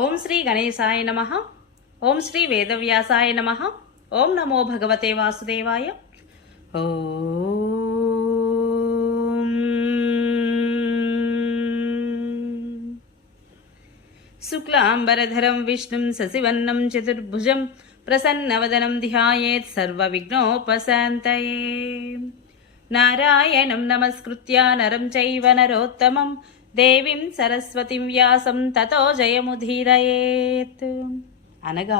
ఓం శ్రీ గణేశాయ నమః. ఓం శ్రీ వేదవ్యాసాయ నమః. ఓం నమో భగవతే వాసుదేవాయ. ఓం శుక్లాంబరధరం విష్ణుం శశివర్ణం చతుర్భుజం ప్రసన్నవదనం ధ్యాయేత్ సర్వవిఘ్నోపశాంతయే. నారాయణం నమస్కృత్య నరం చైవ నరోత్తమం దేవీం సరస్వతిం వ్యాసం తతో జయముధీరయేత్. అనగా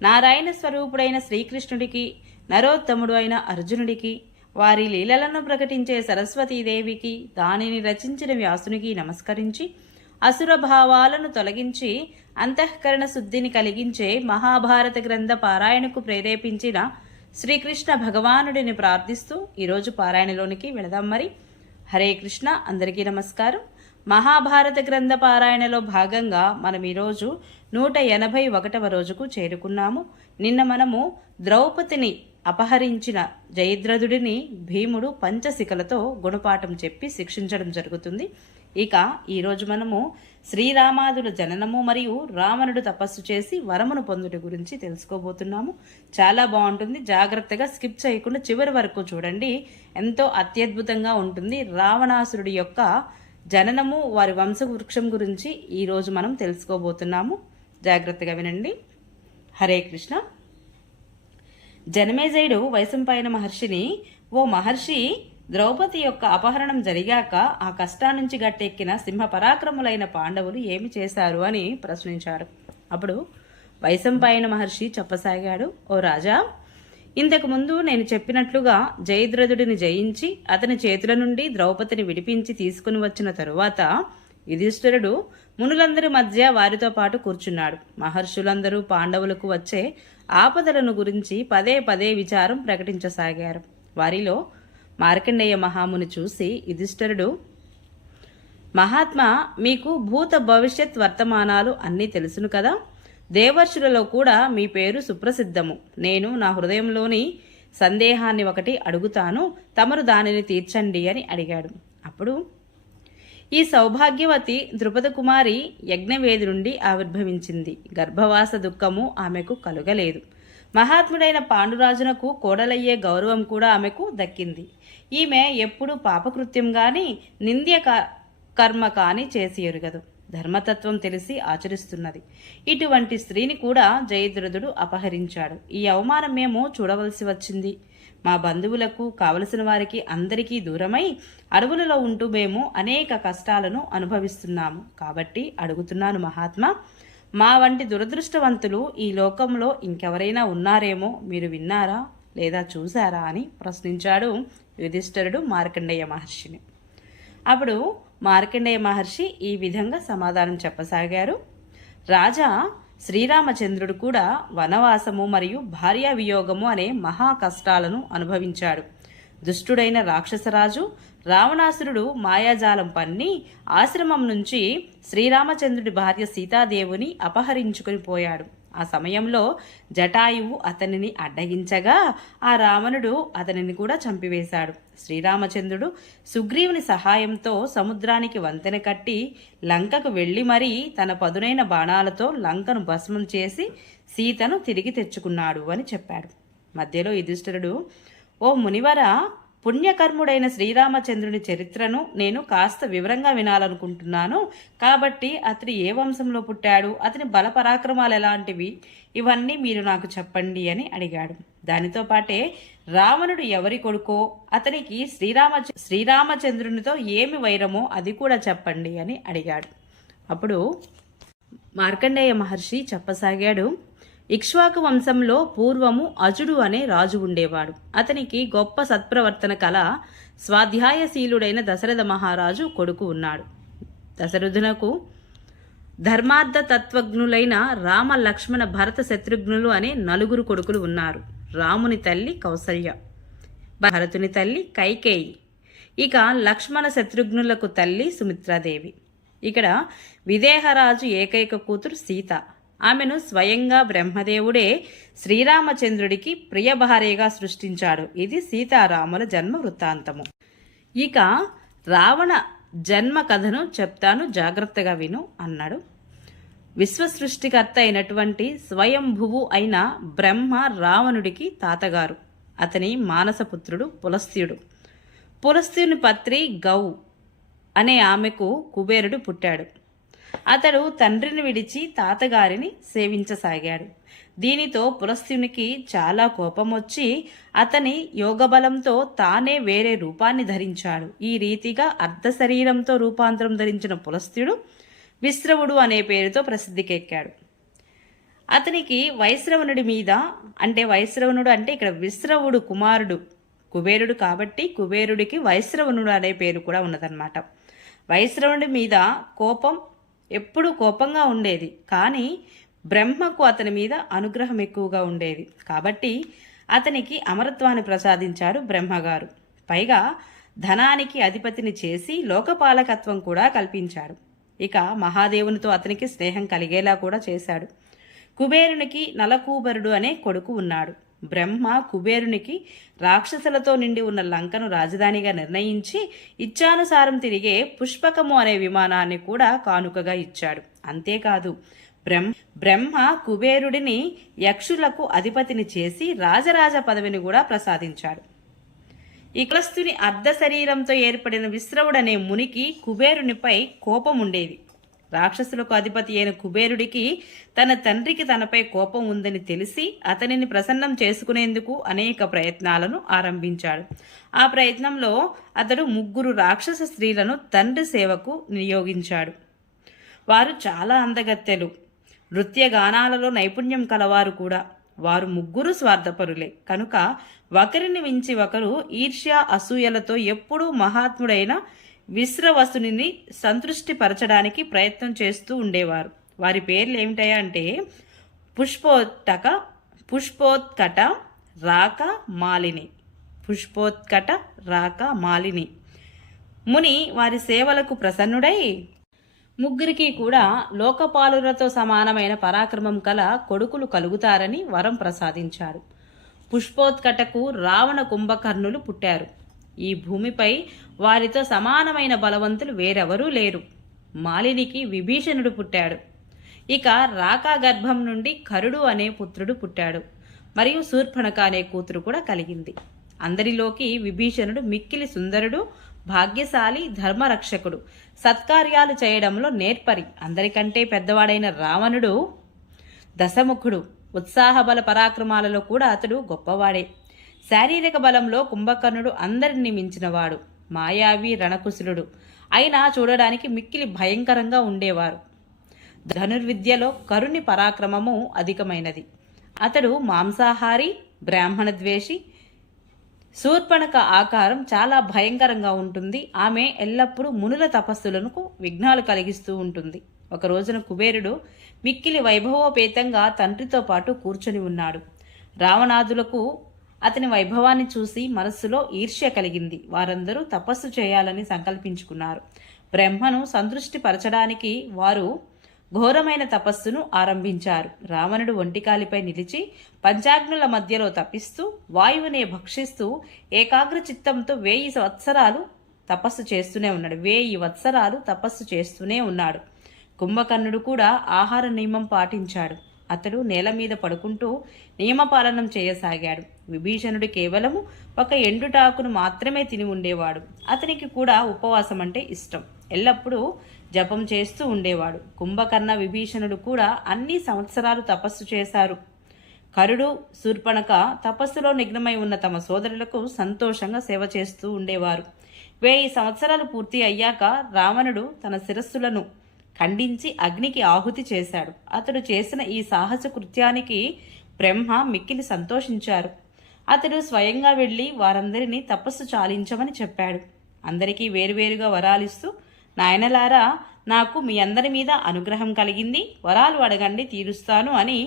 నారాయణ స్వరూపుడైన శ్రీకృష్ణుడికి, నరోత్తముడు అయిన అర్జునుడికి, వారి లీలలను ప్రకటించే సరస్వతీదేవికి, దానిని రచించిన వ్యాసునికి నమస్కరించి అసుర భావాలను తొలగించి అంతఃకరణ శుద్ధిని కలిగించే మహాభారత గ్రంథ పారాయణకు ప్రేరేపించిన శ్రీకృష్ణ భగవానుడిని ప్రార్థిస్తూ ఈరోజు పారాయణలోనికి వెళదాం. మరి హరే కృష్ణ. అందరికీ నమస్కారం. మహాభారత గ్రంథ పారాయణలో భాగంగా మనం ఈరోజు 181వ రోజుకు చేరుకున్నాము. నిన్న మనము ద్రౌపదిని అపహరించిన జయద్రథుడిని భీముడు పంచశిఖలతో గుణపాఠం చెప్పి శిక్షించడం జరుగుతుంది. ఇక ఈరోజు మనము శ్రీరామాదుల జననము మరియు రావణుడు తపస్సు చేసి వరమును పొందుట గురించి తెలుసుకోబోతున్నాము. చాలా బాగుంటుంది. జాగ్రత్తగా స్కిప్ చేయకుండా చివరి వరకు చూడండి. ఎంతో అత్యద్భుతంగా ఉంటుంది. రావణాసురుడి యొక్క జననము, వారి వంశవృక్షం గురించి ఈరోజు మనం తెలుసుకోబోతున్నాము. జాగ్రత్తగా వినండి. హరే కృష్ణ. జనమేజయుడు వైశంపాయన మహర్షిని, ఓ మహర్షి, ద్రౌపది యొక్క అపహరణం జరిగాక ఆ కష్టానుంచి గట్టెక్కిన సింహ పరాక్రములైన పాండవులు ఏమి చేశారు అని ప్రశ్నించాడు. అప్పుడు వైశంపాయన మహర్షి చెప్పసాగాడు, ఓ రాజా, ఇంతకు ముందు నేను చెప్పినట్లుగా జయద్రథుడిని జయించి అతని చేతుల నుండి ద్రౌపదిని విడిపించి తీసుకుని వచ్చిన తరువాత యుధిష్ఠిరుడు మునులందరి మధ్య వారితో పాటు కూర్చున్నాడు. మహర్షులందరూ పాండవులకు వచ్చే ఆపదలను గురించి పదే పదే విచారం ప్రకటించసాగారు. వారిలో మార్కండేయ మహాముని చూసి యుధిష్ఠిరుడు, మహాత్మా, మీకు భూత భవిష్యత్ వర్తమానాలు అన్నీ తెలుసును కదా. దేవర్షులలో కూడా మీ పేరు సుప్రసిద్ధము. నేను నా హృదయంలోని సందేహాన్ని ఒకటి అడుగుతాను, తమరు దానిని తీర్చండి అని అడిగాడు. అప్పుడు ఈ సౌభాగ్యవతి ద్రుపద కుమారి యజ్ఞవేది నుండి ఆవిర్భవించింది. గర్భవాస దుఃఖము ఆమెకు కలుగలేదు. మహాత్ముడైన పాండురాజునకు కోడలయ్యే గౌరవం కూడా ఆమెకు దక్కింది. ఈమె ఎప్పుడు పాపకృత్యం గాని నింద్య కర్మ కాని చేసి ఎరుగదు. ధర్మతత్వం తెలిసి ఆచరిస్తున్నది. ఇటువంటి స్త్రీని కూడా జయద్రథుడు అపహరించాడు. ఈ అవమానం మేము చూడవలసి వచ్చింది. మా బంధువులకు, కావలసిన వారికి అందరికీ దూరమై అడవులలో ఉంటూ మేము అనేక కష్టాలను అనుభవిస్తున్నాము. కాబట్టి అడుగుతున్నాను మహాత్మా, మా వంటి దురదృష్టవంతులు ఈ లోకంలో ఇంకెవరైనా ఉన్నారేమో మీరు విన్నారా లేదా చూశారా అని ప్రశ్నించాడు యుధిష్ఠిరుడు మార్కండేయ మహర్షిని. అప్పుడు మార్కండేయ మహర్షి ఈ విధంగా సమాధానం చెప్పసాగారు. రాజా, శ్రీరామచంద్రుడు కూడా వనవాసము మరియు భార్యా వియోగము అనే మహా కష్టాలను అనుభవించాడు. దుష్టుడైన రాక్షసరాజు రావణాసురుడు మాయాజాలం పన్ని ఆశ్రమం నుంచి శ్రీరామచంద్రుడి భార్య సీతాదేవుని అపహరించుకుని పోయాడు. ఆ సమయంలో జటాయువు అతనిని అడ్డగించగా ఆ రావణుడు అతనిని కూడా చంపివేశాడు. శ్రీరామచంద్రుడు సుగ్రీవుని సహాయంతో సముద్రానికి వంతెన కట్టి లంకకు వెళ్లి మరీ తన పదునైన బాణాలతో లంకను భస్మం చేసి సీతను తిరిగి తెచ్చుకున్నాడు అని చెప్పాడు. మధ్యలో యుధిష్ఠిరుడు, ఓ మునివర, పుణ్యకర్ముడైన శ్రీరామచంద్రుని చరిత్రను నేను కాస్త వివరంగా వినాలనుకుంటున్నాను. కాబట్టి అతడు ఏ వంశంలో పుట్టాడు, అతని బలపరాక్రమాలు ఎలాంటివి, ఇవన్నీ మీరు నాకు చెప్పండి అని అడిగాడు. దానితో పాటే రావణుడు ఎవరి కొడుకో, అతనికి శ్రీరామచంద్రునితో ఏమి వైరమో అది కూడా చెప్పండి అని అడిగాడు. అప్పుడు మార్కండేయ మహర్షి చెప్పసాగాడు, ఇక్ష్వాకు వంశంలో పూర్వము అజుడు అనే రాజు ఉండేవాడు. అతనికి గొప్ప సత్ప్రవర్తన కల స్వాధ్యాయశీలుడైన దశరథ మహారాజు కొడుకు ఉన్నాడు. దశరథునకు ధర్మార్థ తత్వజ్ఞులైన రామ, లక్ష్మణ, భరత, శత్రుఘ్నులు అనే 4 కొడుకులు ఉన్నారు. రాముని తల్లి కౌసల్య, భరతుని తల్లి కైకేయి, ఇక లక్ష్మణ శత్రుఘ్నులకు తల్లి సుమిత్రాదేవి. ఇక్కడ విదేహరాజు ఏకైక కూతురు సీత. ఆమెను స్వయంగా బ్రహ్మదేవుడే శ్రీరామచంద్రుడికి ప్రియ భార్యగా సృష్టించాడు. ఇది సీతారాముల జన్మ వృత్తాంతము. ఇక రావణ జన్మ కథను చెప్తాను, జాగ్రత్తగా విను అన్నాడు. విశ్వసృష్టికర్త అయినటువంటి స్వయంభువు అయిన బ్రహ్మ రావణుడికి తాతగారు. అతని మానసపుత్రుడు పులస్త్యుడు. పులస్త్యుని పత్రి గౌ అనే ఆమెకు కుబేరుడు పుట్టాడు. అతడు తండ్రిని విడిచి తాతగారిని సేవించసాగాడు. దీనితో పులస్త్యునికి చాలా కోపం వచ్చి అతని యోగబలంతో తానే వేరే రూపాన్ని ధరించాడు. ఈ రీతిగా అర్ధ శరీరంతో రూపాంతరం ధరించిన పులస్త్యుడు విశ్రవుడు అనే పేరుతో ప్రసిద్ధికెక్కాడు. అతనికి వైశ్రవణుడి మీద వైశ్రవణుడు అంటే ఇక్కడ విశ్రవుడు కుమారుడు కుబేరుడు కాబట్టి కుబేరుడికి వైశ్రవణుడు అనే పేరు కూడా ఉన్నదన్నమాట. వైశ్రవుడి మీద కోపం ఎప్పుడూ కోపంగా ఉండేది, కానీ బ్రహ్మకు అతని మీద అనుగ్రహం ఎక్కువగా ఉండేది. కాబట్టి అతనికి అమరత్వాన్ని ప్రసాదించాడు బ్రహ్మగారు. పైగా ధనానికి అధిపతిని చేసి లోకపాలకత్వం కూడా కల్పించాడు. ఇక మహాదేవునితో అతనికి స్నేహం కలిగేలా కూడా చేశాడు. కుబేరునికి నలకూబరుడు అనే కొడుకు ఉన్నాడు. బ్రహ్మ కుబేరునికి రాక్షసులతో నిండి ఉన్న లంకను రాజధానిగా నిర్ణయించి ఇచ్చానుసారం తిరిగే పుష్పకము అనే విమానాన్ని కూడా కానుకగా ఇచ్చాడు. అంతేకాదు బ్రహ్మ కుబేరుడిని యక్షులకు అధిపతిని చేసి రాజరాజ పదవిని కూడా ప్రసాదించాడు. ఈ కులస్తుని అర్ధ శరీరంతో ఏర్పడిన విశ్రవుడనే మునికి కుబేరునిపై కోపం ఉండేది. రాక్షసులకు అధిపతి అయిన కుబేరుడికి తన తండ్రికి తనపై కోపం ఉందని తెలిసి అతనిని ప్రసన్నం చేసుకునేందుకు అనేక ప్రయత్నాలను ఆరంభించాడు. ఆ ప్రయత్నంలో అతడు 3 రాక్షస స్త్రీలను తండ్రి సేవకు నియోగించాడు. వారు చాలా అందగత్తెలు, నృత్యగానాలలో నైపుణ్యం కలవారు కూడా. వారు 3 స్వార్థపరులే కనుక ఒకరిని మించి ఒకరు ఈర్ష్య అసూయలతో ఎప్పుడూ మహాత్ముడైన విశ్రవసుని సంతృష్టిపరచడానికి ప్రయత్నం చేస్తూ ఉండేవారు. వారి పేర్లు ఏమిటాయా అంటే పుష్పోత్కట, రాక, మాలిని. పుష్పోత్కట, రాక, మాలిని. ముని వారి సేవలకు ప్రసన్నుడై 3కి కూడా లోకపాలులతో సమానమైన పరాక్రమం కల కొడుకులు కలుగుతారని వరం ప్రసాదించాడు. పుష్పోత్కటకు రావణ కుంభకర్ణులు పుట్టారు. ఈ భూమిపై వారితో సమానమైన బలవంతులు వేరెవరూ లేరు. మాలినికి విభీషణుడు పుట్టాడు. ఇక రాకా గర్భం నుండి కరుడు అనే పుత్రుడు పుట్టాడు. మరియు శూర్పణఖ అనే కూతురు కూడా కలిగింది. అందరిలోకి విభీషణుడు మిక్కిలి సుందరుడు, భాగ్యశాలి, ధర్మరక్షకుడు, సత్కార్యాలు చేయడంలో నేర్పరి. అందరికంటే పెద్దవాడైన రావణుడు దశముఖుడు. ఉత్సాహబల పరాక్రమాలలో కూడా అతడు గొప్పవాడే. శారీరక బలంలో కుంభకర్ణుడు అందరిని మించినవాడు. మాయావి, రణకుశలుడు అయినా చూడడానికి మిక్కిలి భయంకరంగా ఉండేవారు. ధనుర్విద్యలో కరుని పరాక్రమము అధికమైనది. అతడు మాంసాహారి, బ్రాహ్మణ ద్వేషి. శూర్పణఖ ఆకారం చాలా భయంకరంగా ఉంటుంది. ఆమె ఎల్లప్పుడూ మునుల తపస్సులకు విఘ్నాలు కలిగిస్తూ ఉంటుంది. ఒక రోజున కుబేరుడు మిక్కిలి వైభవోపేతంగా తండ్రితో పాటు కూర్చొని ఉన్నాడు. రావణాదులకు అతని వైభవాన్ని చూసి మనస్సులో ఈర్ష్య కలిగింది. వారందరూ తపస్సు చేయాలని సంకల్పించుకున్నారు. బ్రహ్మను సంతృష్టిపరచడానికి వారు ఘోరమైన తపస్సును ఆరంభించారు. రావణుడు ఒంటికాలిపై నిలిచి పంచాగ్నుల మధ్యలో తపిస్తూ వాయువునే భక్షిస్తూ ఏకాగ్ర చిత్తంతో 1000 సంవత్సరాలు తపస్సు చేస్తూనే ఉన్నాడు. 1000 వత్సరాలు తపస్సు చేస్తూనే ఉన్నాడు. కుంభకర్ణుడు కూడా ఆహార నియమం పాటించాడు. అతడు నేల మీద పడుకుంటూ నియమపాలనం చేయసాగాడు. విభీషణుడు కేవలము ఒక ఎండుటాకును మాత్రమే తిని ఉండేవాడు. అతనికి కూడా ఉపవాసం అంటే ఇష్టం. ఎల్లప్పుడూ జపం చేస్తూ ఉండేవాడు. కుంభకర్ణ, విభీషణుడు కూడా అన్ని సంవత్సరాలు తపస్సు చేశారు. కరుడు, శూర్పణఖ తపస్సులో నిగ్నమై ఉన్న తమ సోదరులకు సంతోషంగా సేవ చేస్తూ ఉండేవారు. 1000 సంవత్సరాలు పూర్తి అయ్యాక రావణుడు తన శిరస్సులను ఖండించి అగ్నికి ఆహుతి చేశాడు. అతడు చేసిన ఈ సాహస కృత్యానికి బ్రహ్మ మిక్కిలి సంతోషించారు. అతడు స్వయంగా వెళ్లి వారందరినీ తపస్సు చాలించమని చెప్పాడు. అందరికీ వేరువేరుగా వరాలిస్తూ, నాయనలారా, నాకు మీ అందరి మీద అనుగ్రహం కలిగింది, వరాలు అడగండి తీరుస్తాను అని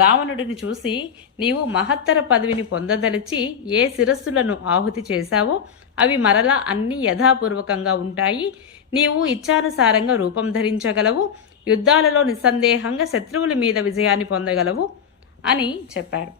రావణుడిని చూసి, నీవు మహత్తర పదవిని పొందదలిచి ఏ శిరస్సులను ఆహుతి చేశావో అవి మరలా అన్ని యథాపూర్వకంగా ఉంటాయి. నీవు ఇచ్చానుసారంగా రూపం ధరించగలవు. యుద్ధాలలో నిస్సందేహంగా శత్రువుల మీద విజయాన్ని పొందగలవు అని చెప్పాడు.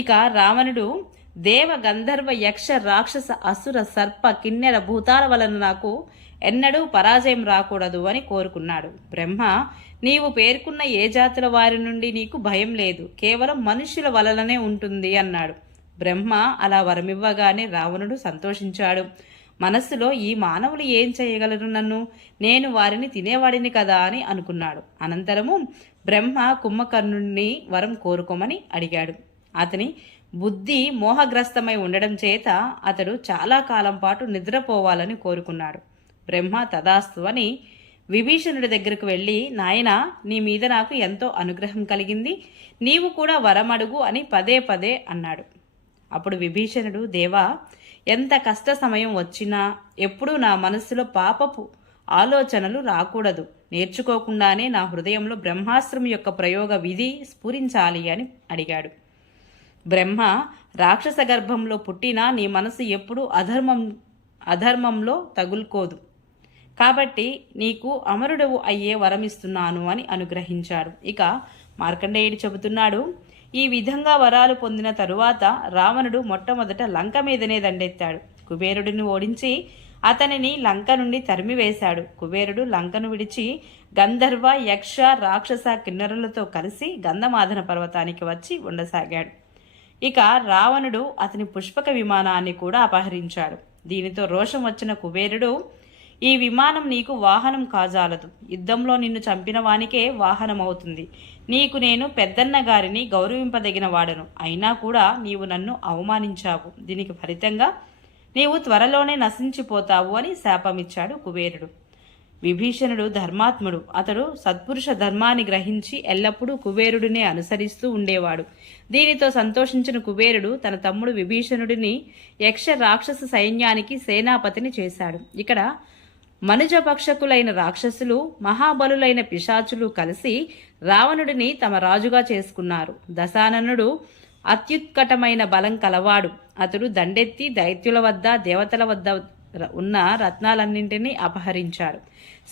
ఇక రావణుడు దేవ, గంధర్వ, యక్ష, రాక్షస, అసుర, సర్ప, కిన్నెర భూతాల వలన నాకు ఎన్నడూ పరాజయం రాకూడదు అని కోరుకున్నాడు. బ్రహ్మ నీవు పేర్కొన్న ఏ జాతుల వారి నుండి నీకు భయం లేదు, కేవలం మనుష్యుల వలననే ఉంటుంది అన్నాడు. బ్రహ్మ అలా వరమివ్వగానే రావణుడు సంతోషించాడు. మనస్సులో ఈ మానవులు ఏం చేయగలరు నన్ను, నేను వారిని తినేవాడిని కదా అని అనుకున్నాడు. అనంతరము బ్రహ్మ కుంభకర్ణుడిని వరం కోరుకోమని అడిగాడు. అతని బుద్ధి మోహగ్రస్తమై ఉండడం చేత అతడు చాలా కాలం పాటు నిద్రపోవాలని కోరుకున్నాడు. బ్రహ్మ తదాస్తు అని విభీషణుడి దగ్గరకు వెళ్ళి, నాయనా, నీ మీద నాకు ఎంతో అనుగ్రహం కలిగింది, నీవు కూడా వరం అడుగు అని పదే పదే అన్నాడు. అప్పుడు విభీషణుడు, దేవా, ఎంత కష్ట సమయం వచ్చినా ఎప్పుడూ నా మనస్సులో పాపపు ఆలోచనలు రాకూడదు, నేర్చుకోకుండానే నా హృదయంలో బ్రహ్మాస్త్రం యొక్క ప్రయోగ విధి స్ఫురించాలి అని అడిగాడు. బ్రహ్మ, రాక్షస గర్భంలో పుట్టినా నీ మనసు ఎప్పుడూ అధర్మంలో తగులుకోదు, కాబట్టి నీకు అమరుడవు అయ్యే వరమిస్తున్నాను అని అనుగ్రహించాడు. ఇక మార్కండేయుడు చెబుతున్నాడు, ఈ విధంగా వరాలు పొందిన తరువాత రావణుడు మొట్టమొదట లంక మీదనే దండెత్తాడు. కుబేరుడిని ఓడించి అతనిని లంక నుండి తరిమివేశాడు. కుబేరుడు లంకను విడిచి గంధర్వ, యక్ష, రాక్షస, కిన్నరులతో కలిసి గంధమాదన పర్వతానికి వచ్చి ఉండసాగాడు. ఇక రావణుడు అతని పుష్పక విమానాన్ని కూడా అపహరించాడు. దీనితో రోషం వచ్చిన కుబేరుడు, ఈ విమానం నీకు వాహనం కాజాలదు, యుద్ధంలో నిన్ను చంపిన వానికే వాహనం అవుతుంది. నీకు నేను పెద్దన్న గారిని గౌరవింపదగిన వాడను, అయినా కూడా నీవు నన్ను అవమానించావు. దీనికి ఫలితంగా నీవు త్వరలోనే నశించిపోతావు అని శాపమిచ్చాడు కుబేరుడు. విభీషణుడు ధర్మాత్ముడు. అతడు సత్పురుష ధర్మాన్ని గ్రహించి ఎల్లప్పుడూ కుబేరుడినే అనుసరిస్తూ ఉండేవాడు. దీనితో సంతోషించిన కుబేరుడు తన తమ్ముడు విభీషణుడిని యక్ష రాక్షస సైన్యానికి సేనాపతిని చేశాడు. ఇక్కడ మనుజపక్షకులైన రాక్షసులు, మహాబలులైన పిశాచులు కలిసి రావణుడిని తమ రాజుగా చేసుకున్నారు. దశాననుడు అత్యుత్కటమైన బలం కలవాడు. అతడు దండెత్తి దైత్యుల వద్ద, దేవతల వద్ద ఉన్న రత్నాలన్నింటినీ అపహరించాడు.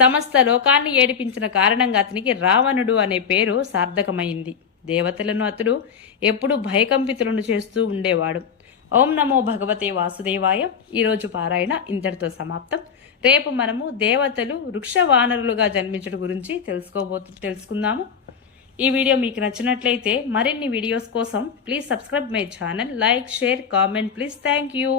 సమస్త లోకాన్ని ఏడిపించిన కారణంగా అతనికి రావణుడు అనే పేరు సార్థకమైంది. దేవతలను అతడు ఎప్పుడూ భయకంపితులను చేస్తూ ఉండేవాడు. ఓం నమో భగవతే వాసుదేవాయ. ఈరోజు పారాయణ ఇంతటితో సమాప్తం. రేపు మనము దేవతలు వృక్ష వానరులుగా జన్మించడం గురించి తెలుసుకుందాము. ఈ వీడియో మీకు నచ్చినట్లయితే మరిన్ని వీడియోస్ కోసం please subscribe my channel, like, share, comment please. Thank you.